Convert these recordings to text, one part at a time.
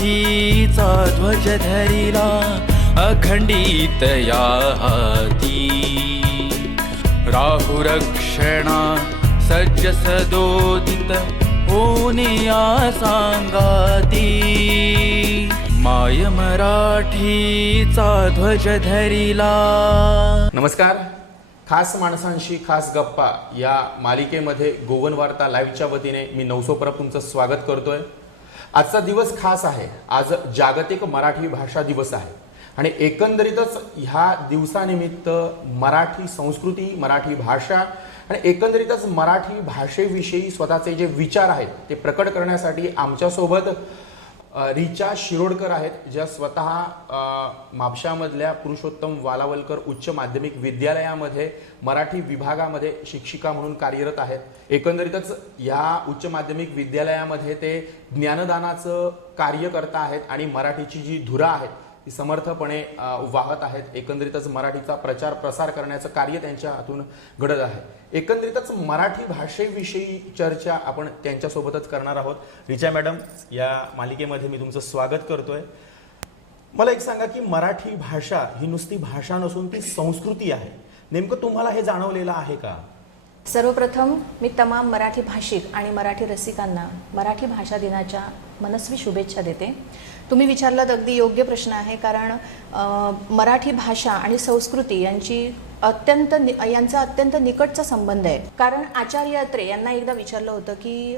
मराठीचा ध्वज धरिला अखंडित या हाती। राहुरक्षणा सज्ज सदोदित होनिया सांगाती। माय मराठीचा ध्वज धरिला। नमस्कार, खास माणसांशी खास गप्पा या मालिकेमध्ये गोवन वार्ता लाईव्हच्या वतीने मी नवसोपरब तुमचं स्वागत करतोय। आजचा दिवस खास आहे। आज जागतिक मराठी भाषा दिवस आहे आणि एकंदरीतच ह्या दिवसानिमित्त मराठी संस्कृती, मराठी भाषा आणि एकंदरीतच मराठी भाषेविषयी स्वतःचे जे विचार आहेत ते प्रकट करण्यासाठी आमच्यासोबत रिचा शिरोडकर आहेत, ज्या स्वतः म्हापशामधल्या पुरुषोत्तम वालावलकर उच्च माध्यमिक विद्यालयामध्ये मराठी विभागामध्ये शिक्षिका म्हणून कार्यरत आहेत। एकंदरीतच या उच्च माध्यमिक विद्यालयामध्ये ते ज्ञानदानाचं कार्य करत आहेत आणि मराठीची जी धुरा आहे ती समर्थपणे वाहत आहेत। एकंदरीतच मराठीचा प्रचार प्रसार करण्याचं कार्य त्यांच्या हातून घडत आहे। एकंदरीतच मराठी भाषेविषयी चर्चा आपण त्यांच्यासोबतच करणार आहोत। रिचा मॅडम, या मालिकेमध्ये मी तुमचं स्वागत करतोय। मला एक सांगा की मराठी भाषा ही नुसती भाषा नसून ती संस्कृती आहे, नेमकं तुम्हाला हे जाणवलेलं आहे का? सर्वप्रथम मी तमाम मराठी भाषिक आणि मराठी रसिकांना मराठी भाषा दिनाच्या मनस्वी शुभेच्छा देते। तुम्ही विचारलात अगदी योग्य प्रश्न आहे, कारण मराठी भाषा आणि संस्कृती यांचा अत्यंत निकटचा संबंध आहे। कारण आचार्य अत्रे यांना एकदा विचारलं होतं की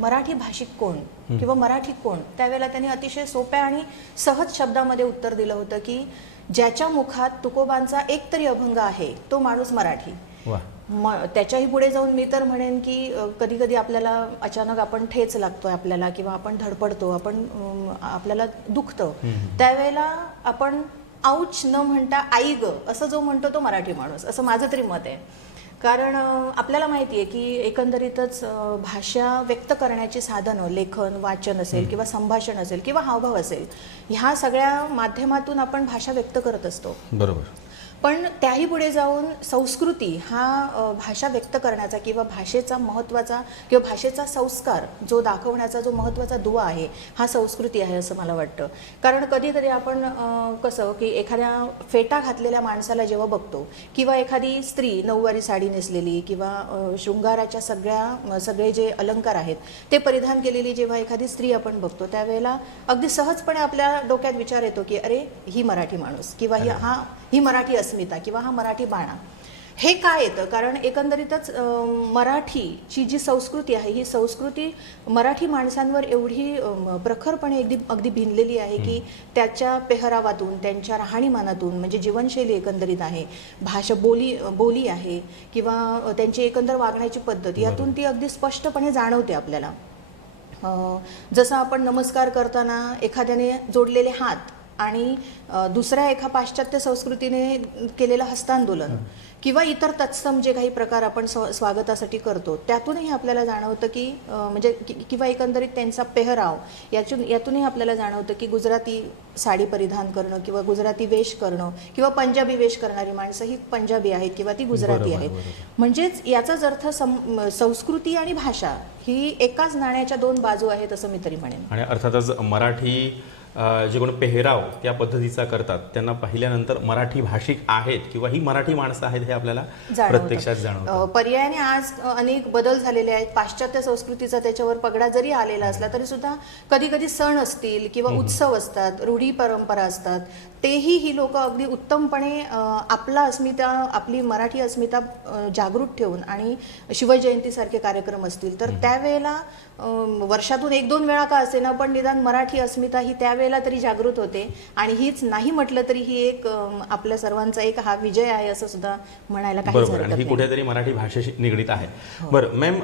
मराठी भाषिक कोण किंवा मराठी कोण, त्यावेळेला त्यांनी अतिशय सोप्या आणि सहज शब्दामध्ये उत्तर दिलं होतं की ज्याच्या मुखात तुकोबांचा एक तरी अभंग आहे तो माणूस मराठी। त्याच्याही पुढे जाऊन मी तर म्हणेन की कधी कधी आपल्याला अचानक आपण ठेच लागतोय आपल्याला, किंवा आपण धडपडतो, आपल्याला दुखतं, त्यावेळेला आपण आऊच न म्हणता आई ग असं जो म्हणतो तो मराठी माणूस, असं माझं तरी मत आहे। कारण आपल्याला माहिती आहे की एकंदरीतच भाषा व्यक्त करण्याची साधनं, लेखन, वाचन असेल किंवा संभाषण असेल किंवा हावभाव असेल, ह्या सगळ्या माध्यमातून आपण भाषा व्यक्त करत असतो। बरोबर। पण त्याही पुढे जाऊन संस्कृती हा भाषा व्यक्त करण्याचा किंवा भाषेचा महत्त्वाचा किंवा भाषेचा संस्कार जो दाखवण्याचा जो महत्त्वाचा दुवा आहे हा संस्कृती आहे असं मला वाटतं। कारण कधीतरी आपण कसं की एखाद्या फेटा घातलेल्या माणसाला जेव्हा बघतो, किंवा एखादी स्त्री नऊवारी साडी नेसलेली किंवा शृंगाराच्या सगळे जे अलंकार आहेत ते परिधान केलेली जेव्हा एखादी स्त्री आपण बघतो, त्यावेळेला अगदी सहजपणे आपल्या डोक्यात विचार येतो की अरे ही मराठी माणूस, किंवा ही मराठी अस्मिता, किंवा हा मराठी बाणा। हे काय येतं? कारण एकंदरीतच मराठीची जी संस्कृती आहे ही संस्कृती मराठी माणसांवर एवढी प्रखरपणे अगदी भिनलेली आहे की त्याच्या पेहरावातून, त्यांच्या राहणीमानातून, म्हणजे जीवनशैली एकंदरीत आहे, भाषा बोली आहे किंवा त्यांची एकंदर वागण्याची पद्धत, यातून ती अगदी स्पष्टपणे जाणवते आपल्याला। जसं आपण नमस्कार करताना एखाद्याने जोडलेले हात आणि दुसऱ्या एका पाश्चात्य संस्कृतीने केलेलं हस्तांदोलन किंवा इतर तत्सम जे काही प्रकार आपण स्वागतासाठी करतो, त्यातूनही आपल्याला जाणवतं की म्हणजे किंवा एकंदरीत त्यांचा पेहराव यातूनही आपल्याला जाणवतं की गुजराती साडी परिधान करणं किंवा गुजराती वेश करणं किंवा पंजाबी वेश करणारी माणसं ही पंजाबी आहेत किंवा ती गुजराती आहेत। म्हणजेच याचाच अर्थ संस्कृती आणि भाषा ही एकाच नाण्याच्या दोन बाजू आहेत असं मी तरी म्हणेन। आणि अर्थातच मराठी जे कोण पेहराव त्या पद्धतीचा करतात त्यांना पाहिल्यानंतर मराठी भाषिक आहेत किंवा ही मराठी माणसं आहेत हे आपल्याला प्रत्यक्षात जाणवतं। पर्यायाने आज अनेक बदल झालेले आहेत। पाश्चात्य संस्कृतीचा त्याच्यावर पगडा जरी आलेला असला तरी सुद्धा कधी कधी सण असतील किंवा उत्सव असतात, रूढी परंपरा असतात, तेही ही लोक अगदी उत्तमपणे आपली मराठी अस्मिता जागृत ठेवून, आणि शिवजयंतीसारखे कार्यक्रम असतील तर त्यावेळेला वर्षातून 1-2 वेळा का असेना पण निदान मराठी अस्मिता ही त्यावेळेला तरी जागृत होते, आणि हीच नाही म्हटलं तरी ही एक आपल्या सर्वांचा एक हा विजय आहे असं सुद्धा म्हणायला काही हरकत नाही। आणि ही कुठेतरी मराठी भाषेशी निगडीत आहे। बरं मॅम,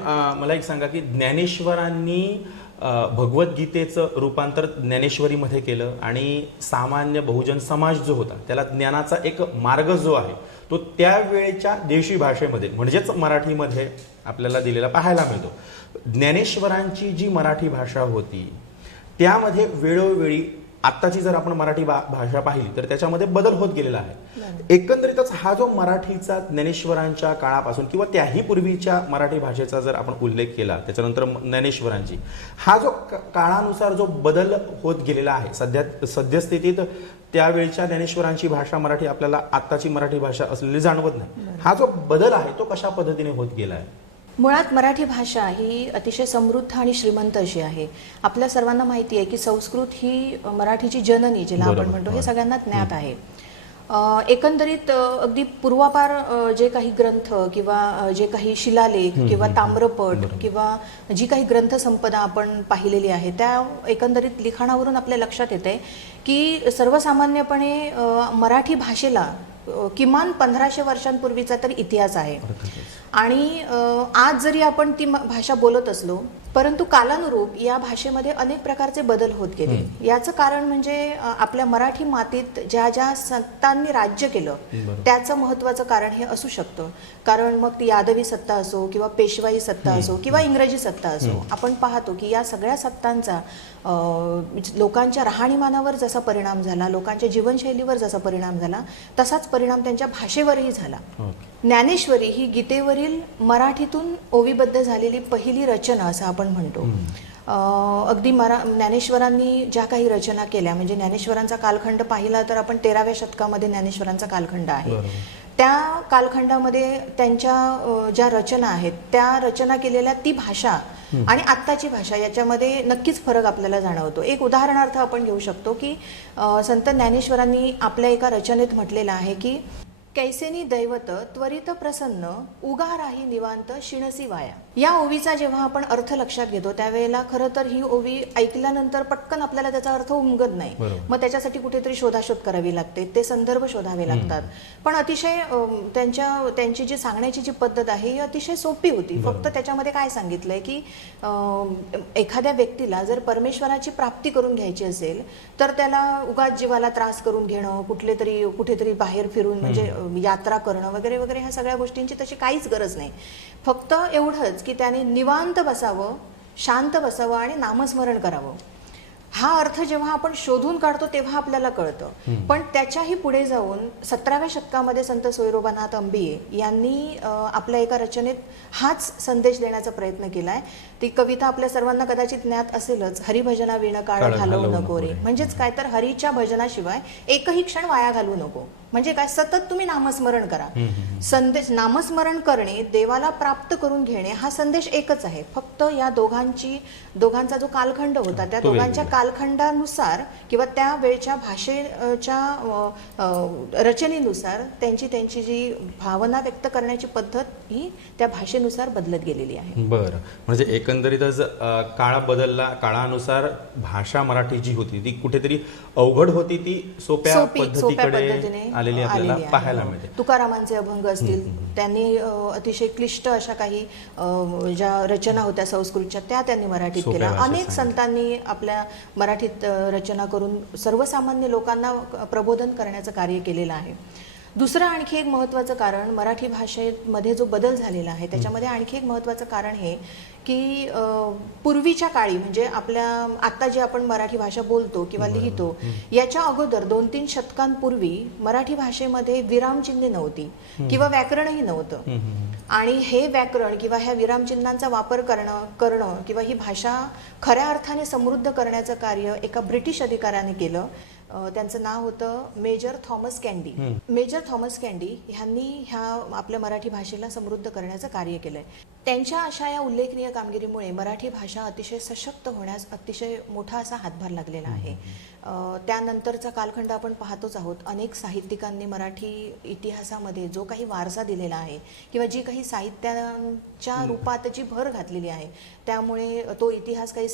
मला एक सांगा की ज्ञानेश्वरांनी भगवद्गीतेचं रूपांतर ज्ञानेश्वरीमध्ये केलं आणि सामान्य बहुजन समाज जो होता त्याला ज्ञानाचा एक मार्ग जो आहे तो त्यावेळेच्या देशी भाषेमध्ये म्हणजेच मराठीमध्ये आपल्याला दिलेला पाहायला मिळतो। ज्ञानेश्वरांची जी मराठी भाषा होती त्यामध्ये वेळोवेळी आत्ताची जर आपण मराठी भाषा पाहिली तर त्याच्यामध्ये बदल होत गेलेला आहे. एकंदरीतच हा जो मराठीचा ज्ञानेश्वरांच्या काळापासून किंवा त्याही पूर्वीच्या मराठी भाषेचा जर आपण उल्लेख केला, त्याच्यानंतर ज्ञानेश्वरांची हा जो काळानुसार जो बदल होत गेलेला आहे, सद्यस्थितीत त्यावेळच्या ज्ञानेश्वरांची भाषा मराठी आपल्याला आत्ताची मराठी भाषा असलेली जाणवत नाही. हा जो बदल आहे तो कशा पद्धतीने होत गेला आहे? मुळात मराठी भाषा ही अतिशय समृद्ध आणि श्रीमंत अशी आहे. आपल्या सर्वांना माहिती आहे की संस्कृत ही मराठीची जननी जिला आपण म्हणतो हे सगळ्यांना ज्ञात आहे. एकंदरीत अगदी पूर्वापार जे काही ग्रंथ किंवा जे काही शिलालेख किंवा ताम्रपट किंवा जी काही ग्रंथसंपदा आपण पाहिलेली आहे त्या एकंदरीत लिखाणावरून आपल्या लक्षात येते की सर्वसामान्यपणे मराठी भाषेला किमान 1500 वर्षांपूर्वीचा तर इतिहास आहे. आणि आज जरी आपण ती भाषा बोलत असलो परंतु कालानुरूप या भाषेमध्ये अनेक प्रकारचे बदल होत गेले. याचं कारण म्हणजे आपल्या मराठी मातीत ज्या ज्या सत्तांनी राज्य केलं त्याचं महत्त्वाचं कारण हे असू शकतं. कारण मग ती यादवी सत्ता असो किंवा पेशवाई सत्ता असो किंवा इंग्रजी सत्ता असो, आपण पाहतो की या सगळ्या सत्तांचा लोकांच्या राहणीमानावर जसा परिणाम झाला, लोकांच्या जीवनशैलीवर जसा परिणाम झाला, तसाच परिणाम त्यांच्या भाषेवरही झाला. ज्ञानेश्वरी ही गीतेवरील मराठीतून ओवीबद्ध झालेली पहिली रचना असं आपण म्हणतो. अगदी ज्ञानेश्वरांनी ज्या काही रचना केल्या म्हणजे ज्ञानेश्वरांचा कालखंड पाहिला तर आपण 13व्या शतकामध्ये ज्ञानेश्वरांचा कालखंड आहे. त्या कालखंडामध्ये त्यांच्या ज्या रचना आहेत त्या रचना केलेल्या ती भाषा आणि आत्ताची भाषा याच्यामध्ये नक्कीच फरक आपल्याला जाणवतो. एक उदाहरणार्थ आपण घेऊ शकतो की संत ज्ञानेश्वरांनी आपल्या एका रचनेत म्हटलेलं आहे की कैसेनी दैवत त्वरित प्रसन्न उगा राही निवांत शिणसी वाया. या ओवीचा जेव्हा आपण अर्थ लक्षात घेतो त्यावेळेला खरं तर ही ओवी ऐकल्यानंतर पटकन आपल्याला त्याचा अर्थ उमगत नाही. मग त्याच्यासाठी कुठेतरी शोधाशोध करावी लागते, ते संदर्भ शोधावे लागतात. पण अतिशय त्यांची जी सांगण्याची जी पद्धत आहे ही अतिशय सोपी होती. फक्त त्याच्यामध्ये काय सांगितलंय की एखाद्या व्यक्तीला जर परमेश्वराची प्राप्ती करून घ्यायची असेल तर त्याला उगाच जीवाला त्रास करून घेणं, कुठेतरी बाहेर फिरून म्हणजे यात्रा करणं वगैरे वगैरे ह्या सगळ्या गोष्टींची तशी काहीच गरज नाही. फक्त एवढंच की त्याने निवांत बसावं, शांत बसावं आणि नामस्मरण करावं. हा अर्थ जेव्हा आपण शोधून काढतो तेव्हा आपल्याला कळतं. पण त्याच्याही पुढे जाऊन 17व्या शतकामध्ये संत सोयरोबानाथ अंबिये यांनी आपल्या एका रचनेत हाच संदेश देण्याचा प्रयत्न केलाय. ती कविता आपल्या सर्वांना कदाचित ज्ञात असेलच, हरिभजना विण काळ घालवू नको रे. म्हणजेच काय तर हरीच्या भजनाशिवाय एकही क्षण वाया घालवू नको. म्हणजे काय, सतत तुम्ही नामस्मरण करा. संदेश नामस्मरण करणे, देवाला प्राप्त करून घेणे हा संदेश एकच आहे. फक्त या दोघांचा जो कालखंड होता त्या दोघांच्या कालखंडानुसार किंवा त्या वेळच्या भाषेच्या रचनेनुसार त्यांची जी भावना व्यक्त करण्याची पद्धत ही त्या भाषेनुसार बदलत गेलेली आहे. बरं, म्हणजे एकंदरीतच काळ बदलला, काळानुसार भाषा मराठी जी होती ती कुठेतरी अवघड होती, ती सोप्या पद्धतीने आलेली आपल्याला पाहायला मिळते. तुकारामांचे अभंग असतील, त्यांनी अतिशय क्लिष्ट अशा काही ज्या रचना होत्या संस्कृतच्या त्या त्यांनी मराठीत केल्या. अनेक संतांनी आपल्या मराठीत रचना करून सर्वसामान्य लोकांना प्रबोधन करण्याचं कार्य केलेलं आहे. दुसरं आणखी एक महत्त्वाचं कारण मराठी भाषेमध्ये जो बदल झालेला आहे त्याच्यामध्ये आणखी एक महत्त्वाचं कारण हे की पूर्वीच्या काळी म्हणजे आपल्या आत्ता जे आपण मराठी भाषा बोलतो किंवा लिहितो याच्या अगोदर 2-3 शतकांपूर्वी मराठी भाषेमध्ये विरामचिन्हे नव्हती किंवा व्याकरणही नव्हतं. आणि हे व्याकरण किंवा ह्या विरामचिन्हांचा वापर करणं किंवा ही भाषा खऱ्या अर्थाने समृद्ध करण्याचं कार्य एका ब्रिटिश अधिकाऱ्याने केलं. त्यांचं नाव होतं Major Thomas Candy. Major Thomas Candy ह्यांनी ह्या आपल्या मराठी भाषेला समृद्ध करण्याचं कार्य केलंय. त्यांच्या अशा या उल्लेखनीय कामगिरीमुळे मराठी भाषा अतिशय सशक्त होण्यास अतिशय मोठा असा हातभार लागलेला आहे. त्यानंतरचा कालखंड आपण पाहतोच आहोत. अनेक साहित्यिकांनी मराठी इतिहासामध्ये जो काही वारसा दिलेला आहे किंवा जी काही साहित्याच्या रूपात जी भर घातलेली आहे त्यामुळे तो इतिहास काही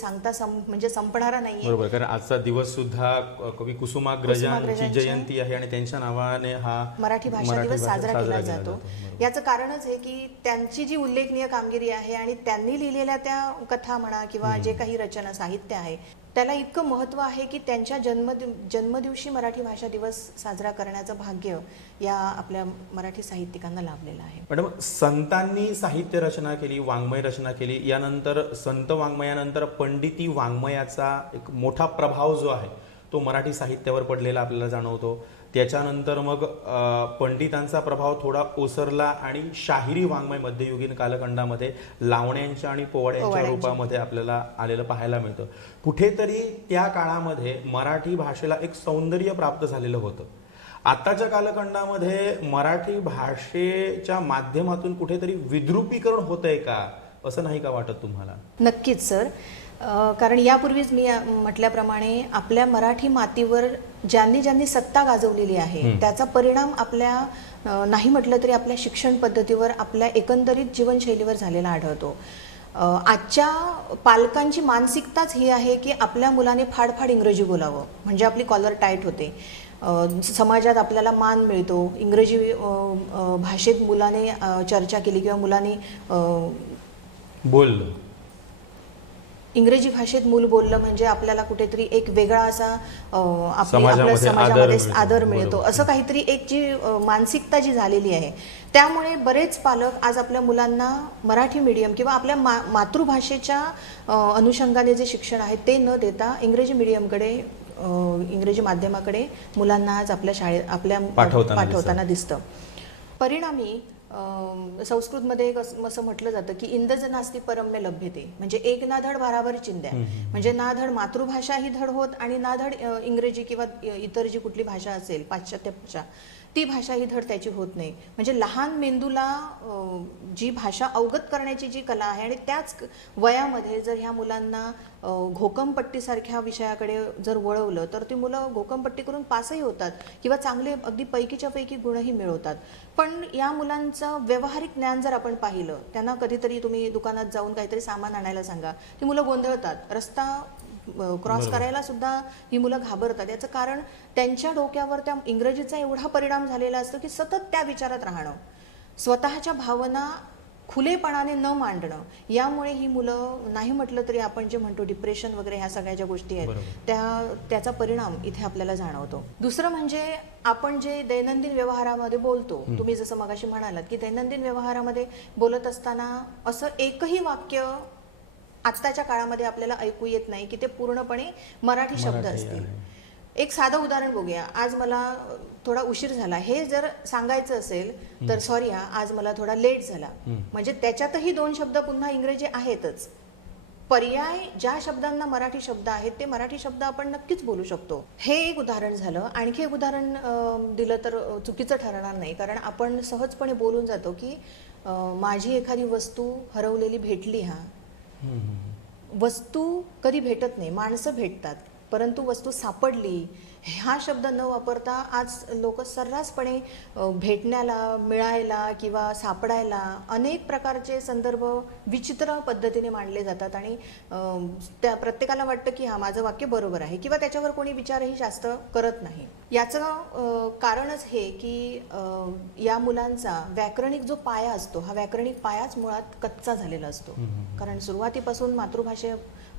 म्हणजे संपणारा नाहीये. बरोबर, कारण आजचा दिवस सुद्धा कवी कुसुमाग्रजांची जयंती आहे आणि त्यांच्या नावाने हा मराठी भाषा दिवस साजरा केला जातो. याचं कारणच आहे की त्यांची जी उल्लेखनीय कामगिरी आहे आणि त्यांनी लिहिलेल्या त्या कथा म्हणा किंवा जे काही रचना साहित्य आहे त्याला इतकं महत्त्व आहे की त्यांच्या जन्मदिवशी मराठी भाषा दिवस साजरा करण्याचं भाग्य या आपल्या मराठी साहित्यिकांना लाभलेलं आहे. मॅडम, संतांनी साहित्य रचना केली, वाङ्मय रचना केली, यानंतर संत वाङ्मयानंतर पंडिती वाङ्मयाचा एक मोठा प्रभाव जो आहे तो मराठी साहित्यावर पडलेला आपल्याला जाणवतो. त्याच्यानंतर मग पंडितांचा प्रभाव थोडा ओसरला आणि शाहिरी वाङ्मय मध्ययुगीन कालखंडामध्ये लावण्यांच्या आणि पोवाड्यांच्या रूपामध्ये आपल्याला आलेलं पाहायला मिळतं. कुठेतरी त्या काळामध्ये मराठी भाषेला एक सौंदर्य प्राप्त झालेलं होतं. आताच्या कालखंडामध्ये मराठी भाषेच्या माध्यमातून कुठेतरी विद्रुपीकरण होतंय का, असं नाही का वाटत तुम्हाला? नक्कीच सर. कारण यापूर्वीच मी म्हटल्याप्रमाणे आपल्या मराठी मातीवर ज्यांनी ज्यांनी सत्ता गाजवलेली आहे त्याचा परिणाम आपल्या नाही म्हटलं तरी आपल्या शिक्षण पद्धतीवर, आपल्या एकंदरीत जीवनशैलीवर झालेला आढळतो. आजच्या पालकांची मानसिकताच ही आहे की आपल्या मुलाने फाडफाड इंग्रजी बोलावं म्हणजे आपली कॉलर टाईट होते. समाजात आपल्याला मान मिळतो. इंग्रजी भाषेत मुलाने चर्चा केली किंवा मुलाने बोललं, इंग्रजी भाषेत मूल बोललं म्हणजे आपल्याला कुठेतरी एक वेगळा असा समाजामध्ये समाजामध्ये आदर मिळतो. मिळतो. असं काहीतरी एक जी मानसिकता जी झालेली आहे त्यामुळे बरेच पालक आज आपल्या मुलांना मराठी मीडियम किंवा आपल्या मातृभाषेच्या अनुषंगाने जे शिक्षण आहे ते न देता इंग्रजी मीडियमकडे, इंग्रजी माध्यमाकडे मुलांना आज आपल्या शाळेत पाठवताना दिसतं. परिणामी संस्कृतमध्ये असं म्हटलं जातं की इंदज नास्ति परम्य लभ्यते, म्हणजे एक ना धड भाराभर चिंध्या, म्हणजे ना धड मातृभाषा ही धड होत आणि ना धड इंग्रजी किंवा इतर जी कुठली भाषा असेल पाश्चात्य भाषा ती भाषा ही धड त्याची होत नाही. म्हणजे लहान मेंदूला जी भाषा अवगत करण्याची जी कला आहे आणि त्याच वयामध्ये जर ह्या मुलांना घोकमपट्टीसारख्या विषयाकडे जर वळवलं तर ती मुलं घोकमपट्टी करून पासही होतात किंवा चांगले अगदी पैकीच्या पैकी गुणही मिळवतात. पण या मुलांचं व्यावहारिक ज्ञान जर आपण पाहिलं, त्यांना कधीतरी तुम्ही दुकानात जाऊन काहीतरी सामान आणायला सांगा, ती मुलं गोंधळतात. रस्ता क्रॉस करायला सुद्धा ही मुलं घाबरतात. याचं कारण त्यांच्या डोक्यावर त्या इंग्रजीचा एवढा परिणाम झालेला असतो की सतत त्या विचारात राहणं, स्वतःच्या भावना खुलेपणाने न मांडणं, यामुळे ही मुलं नाही म्हटलं तरी आपण जे म्हणतो डिप्रेशन वगैरे ह्या सगळ्या ज्या गोष्टी आहेत त्याचा परिणाम इथे आपल्याला जाणवतो. दुसरं म्हणजे आपण जे दैनंदिन व्यवहारामध्ये बोलतो, तुम्ही जसं मगाशी म्हणालात की दैनंदिन व्यवहारामध्ये बोलत असताना असं एकही वाक्य आत्ताच्या काळामध्ये आपल्याला ऐकू येत नाही की ते पूर्णपणे मराठी शब्द असतील. एक साधं उदाहरण बघूया. आज मला थोडा उशीर झाला हे जर सांगायचं असेल तर सॉरी आज मला थोडा लेट झाला, म्हणजे त्याच्यातही 2 शब्द पुन्हा इंग्रजी आहेतच. पर्याय ज्या शब्दांना मराठी शब्द आहेत ते मराठी शब्द आपण नक्कीच बोलू शकतो. हे एक उदाहरण झालं. आणखी एक उदाहरण दिलं तर चुकीचं ठरणार नाही, कारण आपण सहजपणे बोलून जातो की माझी एखादी वस्तू हरवलेली भेटली. वस्तू कधी भेटत नाही, माणसं भेटतात, परंतु वस्तू सापडली हा शब्द न वापरता आज लोक सर्रासपणे भेटण्याला, मिळायला किंवा सापडायला अनेक प्रकारचे संदर्भ विचित्र पद्धतीने मांडले जातात आणि त्या प्रत्येकाला वाटतं की हा माझं वाक्य बरोबर आहे किंवा त्याच्यावर कोणी विचारही जास्त करत नाही. याचं कारणच हे की या मुलांचा व्याकरणिक जो पाया असतो हा व्याकरणिक पायाच मुळात कच्चा झालेला असतो. कारण सुरुवातीपासून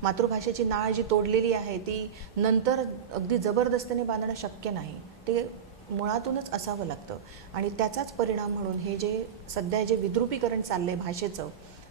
मातृभाषेची नाळ जी तोडलेली आहे ती नंतर अगदी जबरदस्तीने बांधणं शक्य नाही. ते मुळातूनच असावं लागतं आणि त्याचाच परिणाम म्हणून हे जे सध्या जे विद्रुपीकरण चाललंय भाषेचं,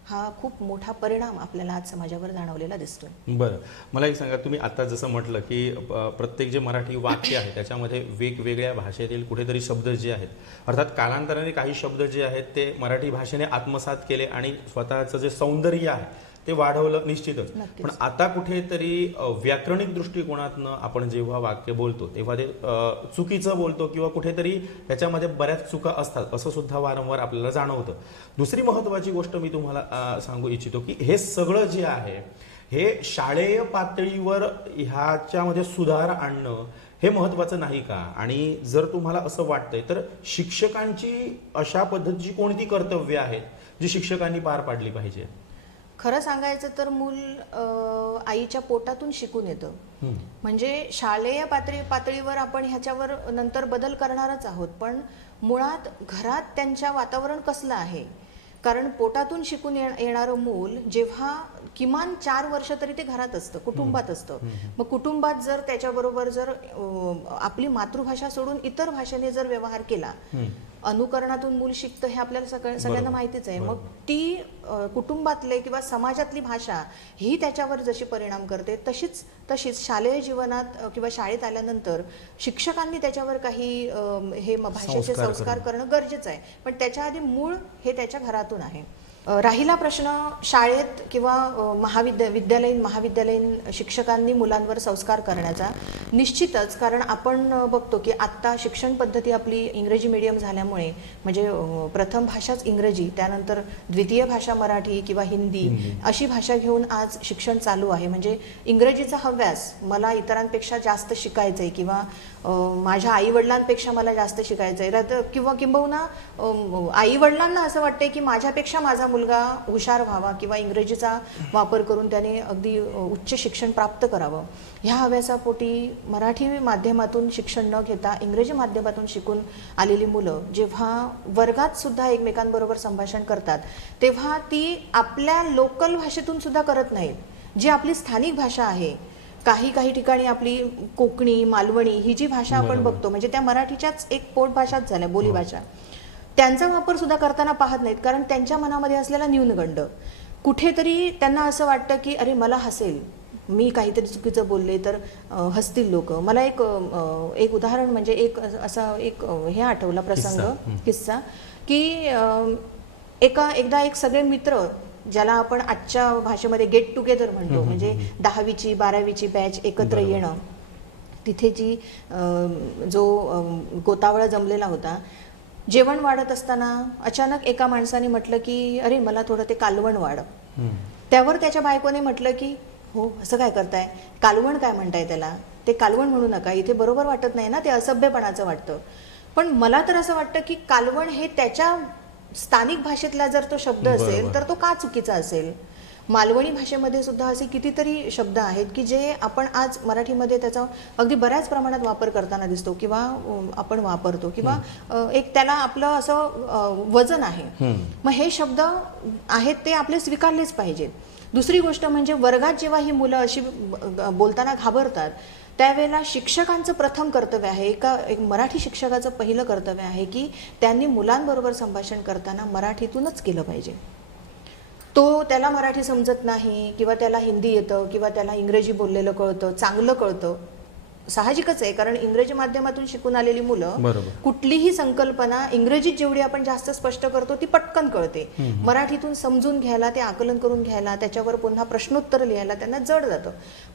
हा खूप मोठा परिणाम आपल्याला आज समाजावर जाणवलेला दिसतोय. बरं, मला एक सांगा, तुम्ही आता जसं म्हटलं की प्रत्येक जे मराठी वाक्य आहे त्याच्यामध्ये वेगवेगळ्या भाषेतील कुठेतरी शब्द जे आहेत, अर्थात कालांतराने काही शब्द जे आहेत ते मराठी भाषेने आत्मसात केले आणि स्वतःचं जे सौंदर्य आहे ते वाढवलं निश्चितच. पण आता कुठेतरी व्याकरणिक दृष्टिकोनातनं आपण जेव्हा वाक्य बोलतो तेव्हा ते चुकीचं बोलतो किंवा कुठेतरी त्याच्यामध्ये बऱ्याच चुका असतात असं सुद्धा वारंवार आपल्याला जाणवतं. दुसरी महत्त्वाची गोष्ट मी तुम्हाला सांगू इच्छितो की हे सगळं जे आहे हे शालेय पातळीवर ह्याच्यामध्ये सुधार आणणं हे महत्त्वाचं नाही का? आणि जर तुम्हाला असं वाटतंय तर शिक्षकांची अशा पद्धतीची कोणती कर्तव्य आहेत जी शिक्षकांनी पार पाडली पाहिजे? खरं सांगायचं तर मूल आईच्या पोटातून शिकून येतं. म्हणजे शालेय पातळीवर आपण ह्याच्यावर नंतर बदल करणारच आहोत, पण मुळात घरात त्यांच्या वातावरण कसलं आहे, कारण पोटातून शिकून येणारं मूल जेव्हा किमान 4 वर्ष तरी ते घरात असतं, कुटुंबात असतं. मग कुटुंबात जर त्याच्याबरोबर जर आपली मातृभाषा सोडून इतर भाषेने जर व्यवहार केला अनुकरणातून मूल शिकतं हे आपल्याला सगळ्यांना माहितीच आहे. मग ती कुटुंबातले किंवा समाजातली भाषा ही त्याच्यावर जशी परिणाम करते तशीच शालेय जीवनात किंवा शाळेत आल्यानंतर शिक्षकांनी त्याच्यावर काही हे भाषेचे संस्कार करणं गरजेचं आहे. पण त्याच्या आधी मूळ हे त्याच्या घरातून आहे. राहिला प्रश्न शाळेत किंवा महाविद्यालयीन शिक्षकांनी मुलांवर संस्कार करण्याचा, निश्चितच, कारण आपण बघतो की आत्ता शिक्षण पद्धती आपली इंग्रजी मीडियम झाल्यामुळे म्हणजे प्रथम भाषाच इंग्रजी, त्यानंतर द्वितीय भाषा मराठी किंवा हिंदी अशी भाषा घेऊन आज शिक्षण चालू आहे. म्हणजे इंग्रजीचा हव्यास, मला इतरांपेक्षा जास्त शिकायचं आहे किंवा माझ्या आईवडिलांपेक्षा मला जास्त शिकायचं आहे, किंवा किंबहुना आईवडिलांना असं वाटतंय की माझ्यापेक्षा माझा मुलगा हुशार व्हावा किंवा इंग्रजीचा वापर करून त्याने अगदी उच्च शिक्षण प्राप्त करावं. ह्या हव्यासापोटी मराठी माध्यमातून शिक्षण न घेता इंग्रजी माध्यमातून शिकून आलेली मुलं जेव्हा वर्गात सुद्धा एकमेकांबरोबर संभाषण करतात तेव्हा ती आपल्या लोकल भाषेतून सुद्धा करत नाहीत. जी आपली स्थानिक भाषा आहे, काही ठिकाणी आपली कोकणी, मालवणी ही जी भाषा आपण बघतो म्हणजे त्या मराठीच्याच एक पोटभाषाच झाल्या, बोलीभाषा, त्यांचा वापर सुद्धा करताना पाहत नाहीत. कारण त्यांच्या मनामध्ये असलेला न्यूनगंड, कुठेतरी त्यांना असं वाटतं की अरे मला हसेल, मी काहीतरी चुकीचं बोलले तर हसतील लोक. मला एक उदाहरण म्हणजे एक हे आठवला प्रसंग, किस्सा, की एकदा एक सगळे मित्र, ज्याला आपण आजच्या भाषेमध्ये गेट टुगेदर म्हणतो, म्हणजे 10वीची 12वीची बॅच एकत्र येणं, तिथे जी जो गोतावळा जमलेला होता, जेवण वाढत असताना अचानक एका माणसाने म्हटलं की अरे मला थोडं ते कालवण वाढ. त्यावर त्याच्या बायकोने म्हटलं की हो असं काय करताय, कालवण काय म्हणताय त्याला, ते कालवण म्हणू नका, इथे बरोबर वाटत नाही ना, ते असभ्यपणाचं वाटतं. पण मला तर असं वाटतं की कालवण हे त्याच्या स्थानिक भाषेतला जर तो शब्द असेल तर तो का चुकीचा असेल. मालवणी भाषेमध्ये सुद्धा असे कितीतरी शब्द आहेत की जे आपण आज मराठीमध्ये त्याचा अगदी बऱ्याच प्रमाणात वापर करताना दिसतो किंवा आपण वापरतो किंवा एक त्याला आपलं असं वजन आहे. मग हे शब्द आहेत ते आपले स्वीकारलेच पाहिजेत. दुसरी गोष्ट म्हणजे वर्गात जेव्हा ही मुलं अशी बोलताना घाबरतात त्यावेळेला शिक्षकांचं प्रथम कर्तव्य आहे, एक मराठी शिक्षकाचं पहिलं कर्तव्य आहे की त्यांनी मुलांबरोबर संभाषण करताना मराठीतूनच केलं पाहिजे. त्याला मराठी समजत नाही किंवा त्याला हिंदी येतं किंवा त्याला इंग्रजी बोललेलं कळतं, चांगलं कळतं, साहजिकच आहे, कारण इंग्रजी माध्यमातून शिकून आलेली मुलं कुठलीही संकल्पना इंग्रजीत जेवढी आपण जास्त स्पष्ट करतो ती पटकन कळते. मराठीतून समजून घ्यायला, ते आकलन करून घ्यायला, त्याच्यावर पुन्हा प्रश्नोत्तर लिहायला त्यांना जड जातं.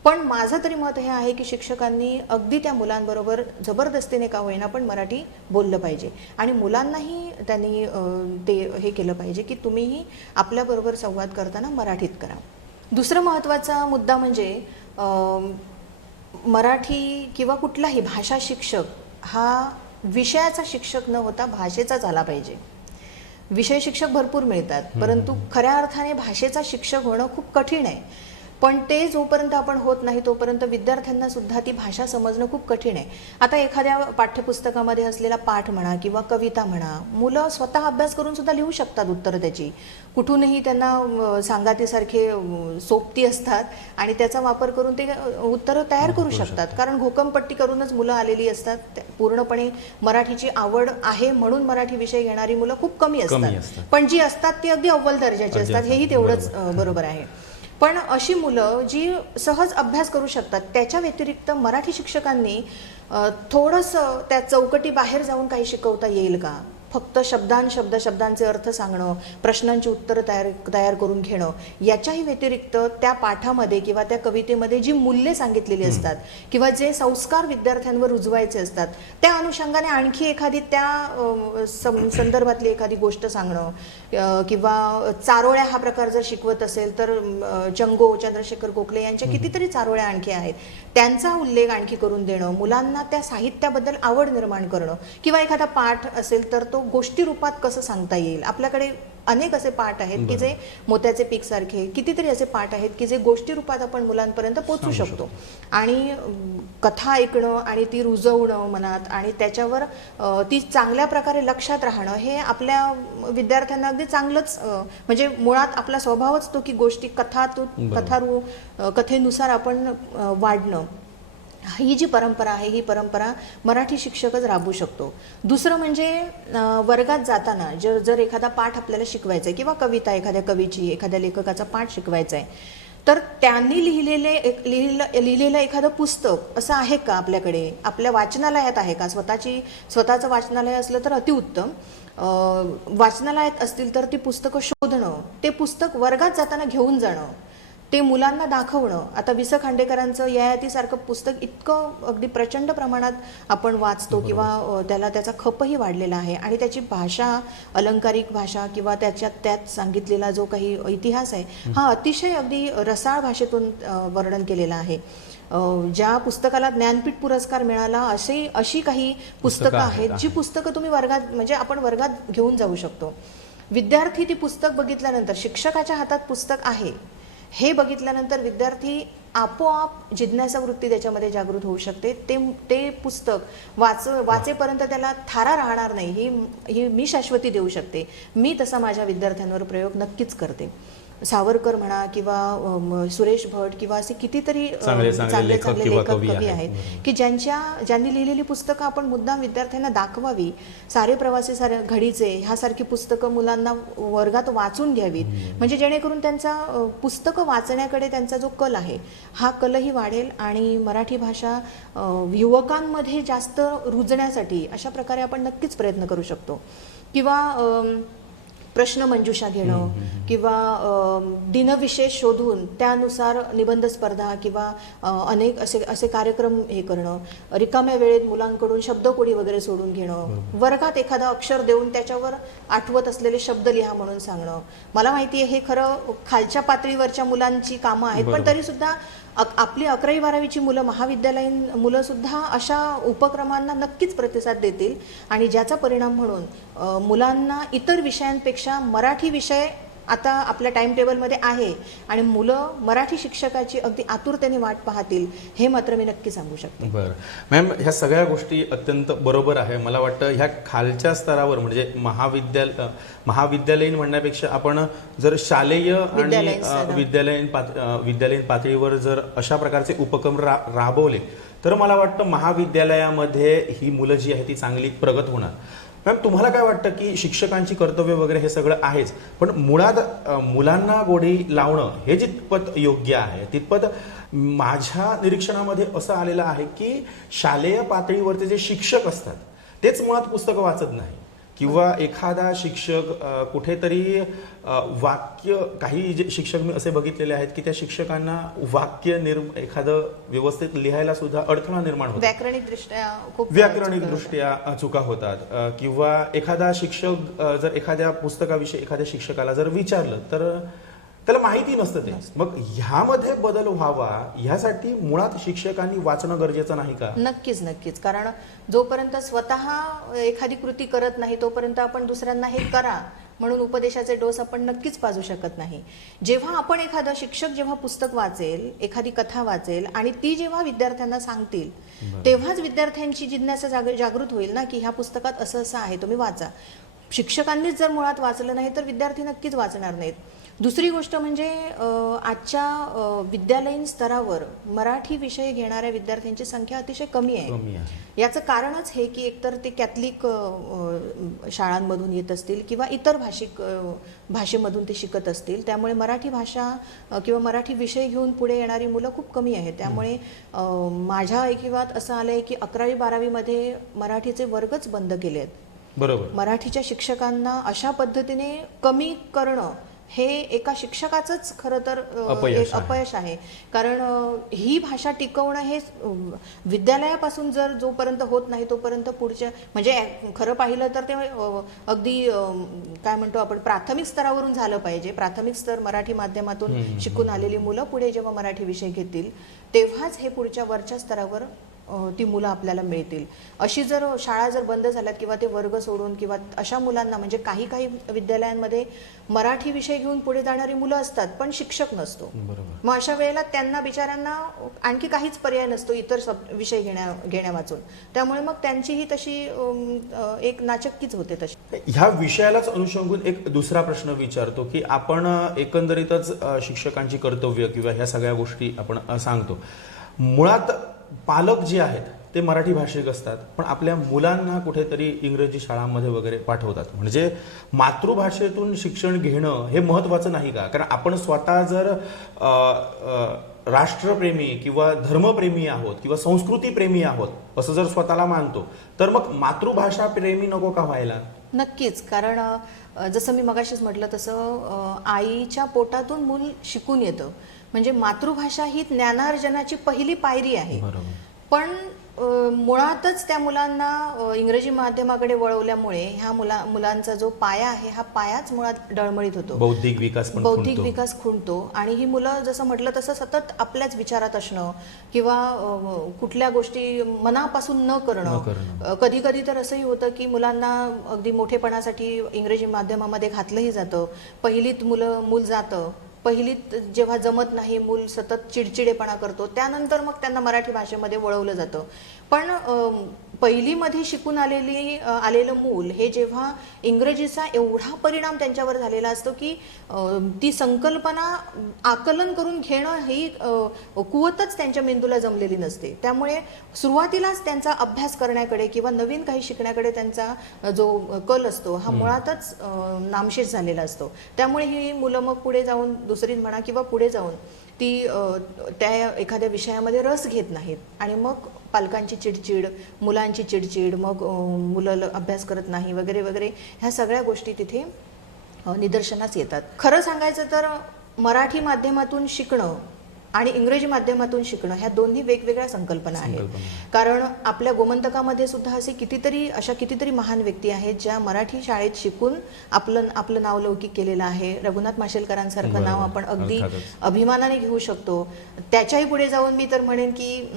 पण माझं तरी मत हे आहे की शिक्षकांनी अगदी त्या मुलांबरोबर जबरदस्तीने का होईना पण मराठी बोललं पाहिजे आणि मुलांनाही त्यांनी ते हे केलं पाहिजे की तुम्हीही आपल्याबरोबर संवाद करताना मराठीत करा. दुसरा महत्त्वाचा मुद्दा म्हणजे मराठी किंवा कुठलाही भाषा शिक्षक हा विषयाचा शिक्षक न होता भाषेचा झाला पाहिजे. विषय शिक्षक भरपूर मिळतात, परंतु खऱ्या अर्थाने भाषेचा शिक्षक होणं खूप कठीण आहे. पण ते जोपर्यंत आपण होत नाही तोपर्यंत विद्यार्थ्यांना सुद्धा ती भाषा समजणं खूप कठीण आहे. आता एखाद्या पाठ्यपुस्तकामध्ये असलेला पाठ म्हणा किंवा कविता म्हणा, मुलं स्वतः अभ्यास करून सुद्धा लिहू शकतात उत्तरं त्याची. कुठूनही त्यांना सांगातीसारखे सोबती असतात आणि त्याचा वापर करून ते उत्तरं तयार करू शकतात. कारण घोकमपट्टी करूनच मुलं आलेली असतात. पूर्णपणे मराठीची आवड आहे म्हणून मराठी विषय घेणारी मुलं खूप कमी असतात, पण जी असतात ती अगदी अव्वल दर्जाची असतात, हेही तेवढंच बरोबर आहे. पण अशी मुलं जी सहज अभ्यास करू शकतात, त्याच्या व्यतिरिक्त मराठी शिक्षकांनी थोडंसं त्या चौकटी बाहेर जाऊन काही शिकवता येईल का? फक्त शब्दांचे अर्थ सांगणं, प्रश्नांची उत्तरं तयार करून घेणं, याच्याही व्यतिरिक्त त्या पाठामध्ये किंवा त्या कवितेमध्ये जी मूल्ये सांगितलेली असतात किंवा जे संस्कार विद्यार्थ्यांवर रुजवायचे असतात, त्या अनुषंगाने आणखी एखादी त्या संदर्भातली एखादी गोष्ट सांगणं किंवा चारोळ्या हा प्रकार जर शिकवत असेल तर चंगो, चंद्रशेखर गोखले यांच्या कितीतरी चारोळ्या आणखी आहेत, त्यांचा उल्लेख आणखी करून देणं, मुलांना त्या साहित्याबद्दल आवड निर्माण करणं किंवा एखादा पाठ असेल तर तो गोष्टी रूपात कसं सांगता येईल. आपल्याकडे अनेक असे पाठ आहेत की जे मोत्याचे पीक सारखे कितीतरी असे पाठ आहेत की जे गोष्टी रूपात आपण मुलांपर्यंत पोहोचू शकतो. आणि कथा ऐकणं आणि ती रुजवणं मनात आणि त्याच्यावर ती चांगल्या प्रकारे लक्षात राहणं हे आपल्या विद्यार्थ्यांना अगदी चांगलंच, म्हणजे मुळात आपला स्वभावच तो की गोष्टी कथेनुसार आपण वाढणं. ही जी परंपरा आहे ही परंपरा मराठी शिक्षकच राबवू शकतो. दुसरं म्हणजे वर्गात जाताना जर एखादा पाठ आपल्याला शिकवायचा आहे किंवा कविता एखाद्या कवीची एखाद्या लेखकाचा पाठ शिकवायचा आहे, तर त्यांनी लिहिलेलं एखादं पुस्तक असं आहे का आपल्याकडे, आपल्या वाचनालयात आहे का? स्वतःचं वाचनालय असलं तर अतिउत्तम. वाचनालयात असतील तर ती पुस्तकं शोधणं, ते पुस्तक वर्गात जाताना घेऊन जाणं, ते मुलांना दाखवणं. आता वि स खांडेकरांचं ययातीसारखं पुस्तक इतकं अगदी प्रचंड प्रमाणात आपण वाचतो किंवा त्याचा खपही वाढलेला आहे आणि त्याची भाषा, अलंकारिक भाषा किंवा त्यात सांगितलेला जो काही इतिहास आहे हा अतिशय अगदी रसाळ भाषेतून वर्णन केलेला आहे. ज्या पुस्तकाला ज्ञानपीठ पुरस्कार मिळाला अशी काही पुस्तकं आहेत जी पुस्तकं तुम्ही वर्गात म्हणजे आपण वर्गात घेऊन जाऊ शकतो. विद्यार्थी ती पुस्तक बघितल्यानंतर, शिक्षकाच्या हातात पुस्तक आहे हे बघितल्यानंतर विद्यार्थी आपोआप जिज्ञासा वृत्ती त्याच्यामध्ये जागृत होऊ शकते. ते पुस्तक वाचेपर्यंत त्याला थारा राहणार नाही ही मी शाश्वती देऊ शकते. मी तसा माझ्या विद्यार्थ्यांवर प्रयोग नक्कीच करते. सावरकर म्हणा किंवा सुरेश भट किंवा असे कितीतरी चांगले लेखक कवी आहेत की ज्यांनी लिहिलेली पुस्तकं आपण मुद्दाम विद्यार्थ्यांना दाखवावी. सारे प्रवासी घडीचे ह्यासारखी पुस्तकं मुलांना वर्गात वाचून घ्यावीत, म्हणजे जेणेकरून त्यांचा पुस्तकं वाचण्याकडे त्यांचा जो कल आहे हा कलही वाढेल आणि मराठी भाषा युवकांमध्ये जास्त रुजण्यासाठी अशा प्रकारे आपण नक्कीच प्रयत्न करू शकतो. किंवा प्रश्नमंजुषा घेणं किंवा दिनविशेष शोधून त्यानुसार निबंध स्पर्धा किंवा अनेक असे कार्यक्रम हे करणं. रिकाम्या वेळेत मुलांकडून शब्दकोडी वगैरे सोडून घेणं. वर्गात एखादं अक्षर देऊन त्याच्यावर आठवत असलेले शब्द लिहा म्हणून सांगणं. मला माहिती आहे हे खरं खालच्या पातळीवरच्या मुलांची कामं आहेत, पण तरी सुद्धा आपली 11वी-12वीची मुलं, महाविद्यालयीन मुलं सुद्धा अशा उपक्रमांना नक्कीच प्रतिसाद देतील आणि ज्याचा परिणाम म्हणून मुलांना इतर विषयांपेक्षा मराठी विषय आता आपल्या टाइम टेबलमध्ये आहे आणि मुलं मराठी शिक्षकाची अगदी आतुरतेने वाट पाहतील, हे मात्र मी नक्की सांगू शकते. बरं मॅम, ह्या सगळ्या गोष्टी अत्यंत बरोबर आहे. मला वाटतं ह्या खालच्या स्तरावर म्हणजे महाविद्यालयीन म्हणण्यापेक्षा आपण जर शालेय आणि विद्यालयीन पातळीवर जर अशा प्रकारचे उपक्रम राबवले तर मला वाटतं महाविद्यालयामध्ये ही मुलं जी आहे ती चांगली प्रगत होणार. मॅम, तुम्हाला काय वाटतं की शिक्षकांची कर्तव्य वगैरे हे सगळं आहेच, पण मुळात मुलांना गोडी लावणं हे जितपत योग्य आहे तितपत माझ्या निरीक्षणामध्ये असं आलेलं आहे की शालेय पातळीवरचे जे शिक्षक असतात तेच मुळात पुस्तकं वाचत नाही किंवा एखादा शिक्षक कुठेतरी वाक्य, काही जे शिक्षक मी असे बघितलेले आहेत की त्या शिक्षकांना वाक्य एखादं व्यवस्थित लिहायला सुद्धा अडथळा निर्माण होतो, व्याकरणिक दृष्ट्या चुका होतात. किंवा एखादा शिक्षक जर एखाद्या पुस्तकाविषयी एखाद्या शिक्षकाला जर विचारलं तर त्याला माहिती नसतं ते. मग ह्यामध्ये बदल व्हावा ह्यासाठी मुळात शिक्षकांनी वाचणं गरजेचं नाही का? नक्कीच. कारण जोपर्यंत स्वतः एखादी कृती करत नाही तोपर्यंत आपण दुसऱ्यांना हे करा म्हणून उपदेशाचे डोस आपण नक्कीच पाजू शकत नाही. जेव्हा आपण एखादा शिक्षक जेव्हा पुस्तक वाचेल, एखादी कथा वाचेल आणि ती जेव्हा विद्यार्थ्यांना सांगतील तेव्हाच विद्यार्थ्यांची जिज्ञासा जागृत होईल ना की ह्या पुस्तकात असं आहे, तुम्ही वाचा. शिक्षकांनीच जर मुळात वाचलं नाही तर विद्यार्थी नक्कीच वाचणार नाहीत. दुसरी गोष्ट म्हणजे आजच्या विद्यालयीन स्तरावर मराठी विषय घेणाऱ्या विद्यार्थ्यांची संख्या अतिशय कमी आहे. याचं कारणच हे की एकतर ते कॅथलिक शाळांमधून येत असतील किंवा इतर भाषेमधून ते शिकत असतील, त्यामुळे मराठी भाषा किंवा मराठी विषय घेऊन पुढे येणारी मुलं खूप कमी आहेत. त्यामुळे माझ्या ऐकिवात असं आलंय की 11वी-12वीमध्ये मराठीचे वर्गच बंद केले आहेत. बरोबर. मराठीच्या शिक्षकांना अशा पद्धतीने कमी करणं हे एका शिक्षकाचंच खरं तर एक अपयश आहे. कारण ही भाषा टिकवणं हे विद्यालयापासून जोपर्यंत होत नाही तोपर्यंत पुढच्या म्हणजे खरं पाहिलं तर ते अगदी काय म्हणतो आपण प्राथमिक स्तरावरून झालं पाहिजे. प्राथमिक स्तर मराठी माध्यमातून शिकून आलेली मुलं पुढे जेव्हा मराठी विषय घेतील तेव्हाच हे पुढच्या वरच्या स्तरावर ती मुलं आपल्याला मिळतील. अशी जर शाळा जर बंद झाल्यात किंवा ते वर्ग सोडून किंवा अशा मुलांना म्हणजे काही विद्यालयांमध्ये मराठी विषय घेऊन पुढे जाणारी मुलं असतात पण शिक्षक नसतो. मग अशा वेळेला त्यांना बिचाऱ्यांना आणखी काहीच पर्याय नसतो इतर विषय घेण्या वाचून. त्यामुळे मग त्यांचीही तशी एक नाचक्कीच होते. तशी ह्या विषयालाच अनुषंगून एक दुसरा प्रश्न विचारतो की आपण एकंदरीतच शिक्षकांची कर्तव्य किंवा ह्या सगळ्या गोष्टी आपण सांगतो, मुळात पालक जे आहेत ते मराठी भाषिक असतात, पण आपल्या मुलांना कुठेतरी इंग्रजी शाळांमध्ये वगैरे पाठवतात. म्हणजे मातृभाषेतून शिक्षण घेणं हे महत्त्वाचं नाही का? कारण आपण स्वतः जर राष्ट्रप्रेमी किंवा धर्मप्रेमी आहोत किंवा संस्कृतीप्रेमी आहोत असं जर स्वतःला मानतो, तर मग मातृभाषा प्रेमी नको का व्हायला? नक्कीच. कारण जसं मी मगाशीच म्हटलं तसं आईच्या पोटातून मूल शिकून येतं. म्हणजे मातृभाषा ही ज्ञानार्जनाची पहिली पायरी आहे. पण मुळातच त्या मुलांना इंग्रजी माध्यमाकडे वळवल्यामुळे ह्या मुलांचा जो पाया आहे हा पायाच मुळात डळमळीत होतो. बौद्धिक विकास खुंटतो. आणि ही मुलं जसं म्हटलं तसं सतत आपल्याच विचारात असणं किंवा कुठल्या गोष्टी मनापासून न करणं. कधी कधी तर असंही होतं की मुलांना अगदी मोठेपणासाठी इंग्रजी माध्यमामध्ये घातलंही जातं. पहिलीत मूल जातं. पहिलीत जेव्हा जमत नाही, मूल सतत चिडचिडेपणा करतो, त्यानंतर मग त्यांना मराठी भाषेमध्ये वळवलं जातं. पण पहिलीमध्ये शिकून आलेलं मूल हे जेव्हा इंग्रजीचा एवढा परिणाम त्यांच्यावर झालेला असतो की ती संकल्पना आकलन करून घेणं ही कुवतच त्यांच्या मेंदूला जमलेली नसते. त्यामुळे सुरुवातीलाच त्यांचा अभ्यास करण्याकडे किंवा नवीन काही शिकण्याकडे त्यांचा जो कल असतो हा मुळातच नामशेष झालेला असतो. त्यामुळे ही मुलं मग पुढे जाऊन दुसरीत म्हणा किंवा पुढे जाऊन ती त्या एखाद्या विषयामध्ये रस घेत नाहीत आणि मग पालकांची चिडचिड, मुलांची चिडचिड, मग मुलं अभ्यास करत नाही वगैरे वगैरे ह्या सगळ्या गोष्टी तिथे निदर्शनास येतात. खरं सांगायचं तर मराठी माध्यमातून शिकणं आणि इंग्रजी माध्यमातून शिकणं ह्या दोन्ही वेगवेगळ्या संकल्पना आहेत. कारण आपल्या गोमंतकामध्ये सुद्धा अशा कितीतरी महान व्यक्ती आहेत ज्या मराठी शाळेत शिकून आपलं नाव लौकिक केलेलं आहे. रघुनाथ माशेलकरांसारखं नाव आपण अगदी अभिमानाने घेऊ शकतो. त्याच्याही पुढे जाऊन मी तर म्हणेन की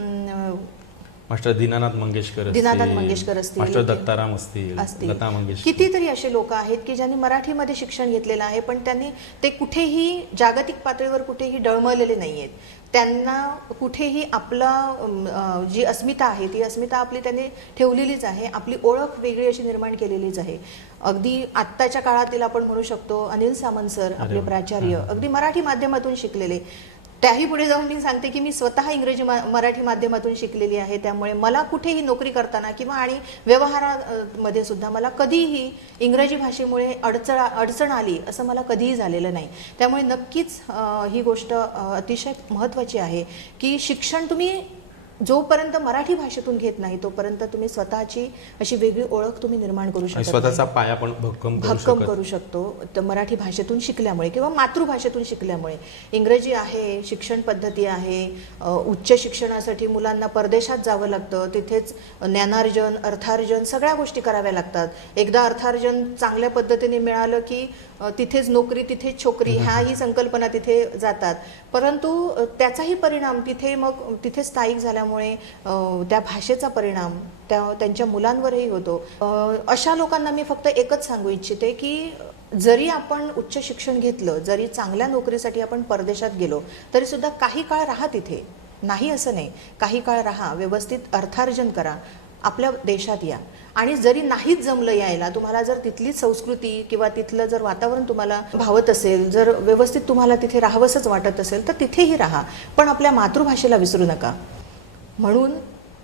मास्टर दीनानाथ मंगेशकर असतील, मास्टर दत्ताराम असतील, लता मंगेशकर, कितीतरी असे लोक आहेत की ज्यांनी मराठीमध्ये शिक्षण घेतलेलं आहे, पण त्यांनी ते कुठेही जागतिक पातळीवर कुठेही डळमळलेले नाहीयेत. त्यांना कुठेही आपला जी अस्मिता आहे ती अस्मिता आपली त्यांनी ठेवलेलीच आहे. आपली ओळख वेगळी अशी निर्माण केलेलीच आहे. अगदी आत्ताच्या काळातील आपण म्हणू शकतो अनिल सामंत सर, आपले प्राचार्य, अगदी मराठी माध्यमातून शिकलेले. त्याही पुढे जाऊन मी सांगते की मी स्वतः मराठी माध्यमातून शिकलेली आहे. त्यामुळे मला कुठेही नोकरी करताना किंवा आणि व्यवहारामध्ये सुद्धा मला कधीही इंग्रजी भाषेमुळे अडचण आली असं मला कधीही झालेलं नाही. त्यामुळे नक्कीच ही गोष्ट अतिशय महत्त्वाची आहे की शिक्षण तुम्ही जोपर्यंत मराठी भाषेतून घेत नाही तोपर्यंत तुम्ही स्वतःची अशी वेगळी ओळख तुम्ही निर्माण करू शकता. स्वतःचा पाया पण भक्कम करू शकतो तर मराठी भाषेतून शिकल्यामुळे किंवा मातृभाषेतून शिकल्यामुळे. इंग्रजी आहे, शिक्षण पद्धती आहे, उच्च शिक्षणासाठी मुलांना परदेशात जावं लागतं, तिथेच ज्ञानार्जन, अर्थार्जन सगळ्या गोष्टी कराव्या लागतात. एकदा अर्थार्जन चांगल्या पद्धतीने मिळालं की तिथेच नोकरी, तिथेच छोकरी ह्याही संकल्पना तिथे जातात. परंतु त्याचाही परिणाम तिथे स्थायिक झाल्यामुळे त्या भाषेचा परिणाम त्यांच्या मुलांवरही होतो. अशा लोकांना मी फक्त एकच सांगू इच्छिते की जरी आपण उच्च शिक्षण घेतलं, जरी चांगल्या नोकरीसाठी आपण परदेशात गेलो तरी सुद्धा काही काळ राहा तिथे, नाही असं नाही, काही काळ राहा, व्यवस्थित अर्थार्जन करा, आपल्या देशात या. आणि जरी नाहीच जमलं यायला, तुम्हाला जर तिथली संस्कृती किंवा तिथलं जर वातावरण तुम्हाला भावत असेल, जर व्यवस्थित तुम्हाला तिथे राहावंसंच वाटत असेल तर तिथेही राहा, पण आपल्या मातृभाषेला विसरू नका. म्हणून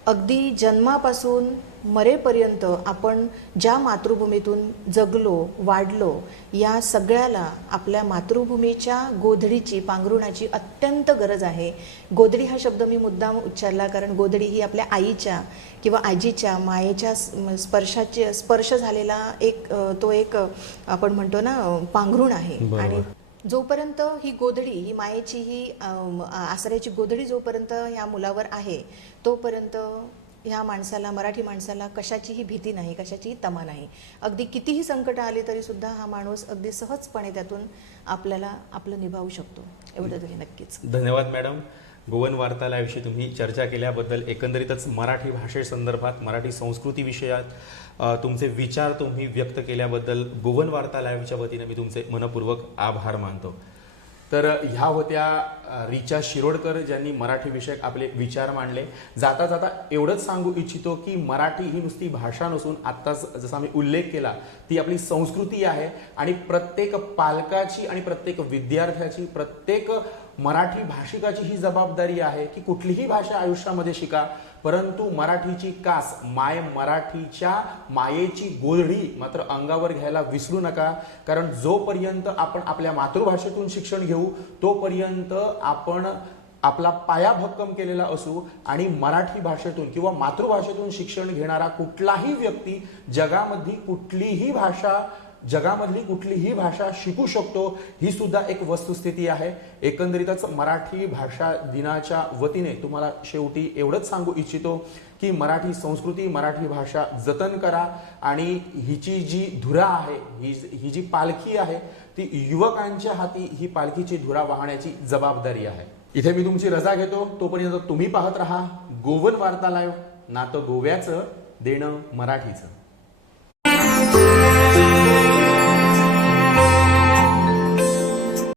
अगदी जन्मापासून मरेपर्यंत आपण ज्या मातृभूमीतून जगलो, वाढलो, या सगळ्याला आपल्या मातृभूमीच्या गोधडीची, पांघरुणाची अत्यंत गरज आहे. गोधडी हा शब्द मी मुद्दाम उच्चारला कारण गोधडी ही आपल्या आईच्या किंवा आजीच्या मायेच्या स्पर्श झालेला एक आपण म्हणतो ना पांघरुण आहे. आणि जोपर्यंत ही गोधडी, ही मायेची, ही आसऱ्याची गोधडी जोपर्यंत ह्या मुलावर आहे तोपर्यंत ह्या माणसाला, मराठी माणसाला कशाचीही भीती नाही, कशाचीही तमा नाही. अगदी कितीही संकट आली तरी सुद्धा हा माणूस अगदी सहजपणे त्यातून आपलं निभावू शकतो. एवढं तरी नक्कीच. धन्यवाद मॅडम. गोवन वार्ता लाईव्हशी तुम्ही चर्चा केल्याबद्दल, एकंदरीतच मराठी भाषेसंदर्भात, मराठी संस्कृती विषयात तुमचे विचार तुम्ही व्यक्त केल्याबद्दल गोवन वार्ता लाईव्हच्या वतीने मी तुमचे मनपूर्वक आभार मानतो. तर ह्या होत्या रिचा शिरोडकर, ज्यांनी मराठी विषयक आपले विचार मांडले. जाता जाता एवढंच सांगू इच्छितो की मराठी ही नुसती भाषा नसून आत्ताच जसा मी उल्लेख केला ती आपली संस्कृती आहे आणि प्रत्येक पालकाची आणि प्रत्येक विद्यार्थ्याची, प्रत्येक मराठी भाषिकाची ही जबाबदारी आहे की कुठलीही भाषा आयुष्यामध्ये शिका, परंतु मराठीची कास, मराठीच्या मायेची गोधडी मात्र अंगावर घ्यायला विसरू नका. कारण जोपर्यंत आपण आपल्या मातृभाषेतून शिक्षण घेऊ तोपर्यंत आपण आपला पाया भक्कम केलेला असू आणि मराठी भाषेतून किंवा मातृभाषेतून शिक्षण घेणारा कुठलाही व्यक्ती जगामधली कुठलीही भाषा शिकू शकतो, ही सुद्धा एक वस्तुस्थिती आहे. एकंदरीतच मराठी भाषा दिनाच्या वतीने तुम्हाला शेवटी एवढंच सांगू इच्छितो की मराठी संस्कृती, मराठी भाषा जतन करा आणि हिची जी धुरा आहे, ही जी पालखी आहे, ती युवकांच्या हाती ही पालखीची धुरा वाहण्याची जबाबदारी आहे. इथे मी तुमची रजा घेतो. तोपर्यंत तुम्ही पाहत राहा गोवन वार्ता लाईव्ह, नातं गोव्याचं, देणं मराठीचं.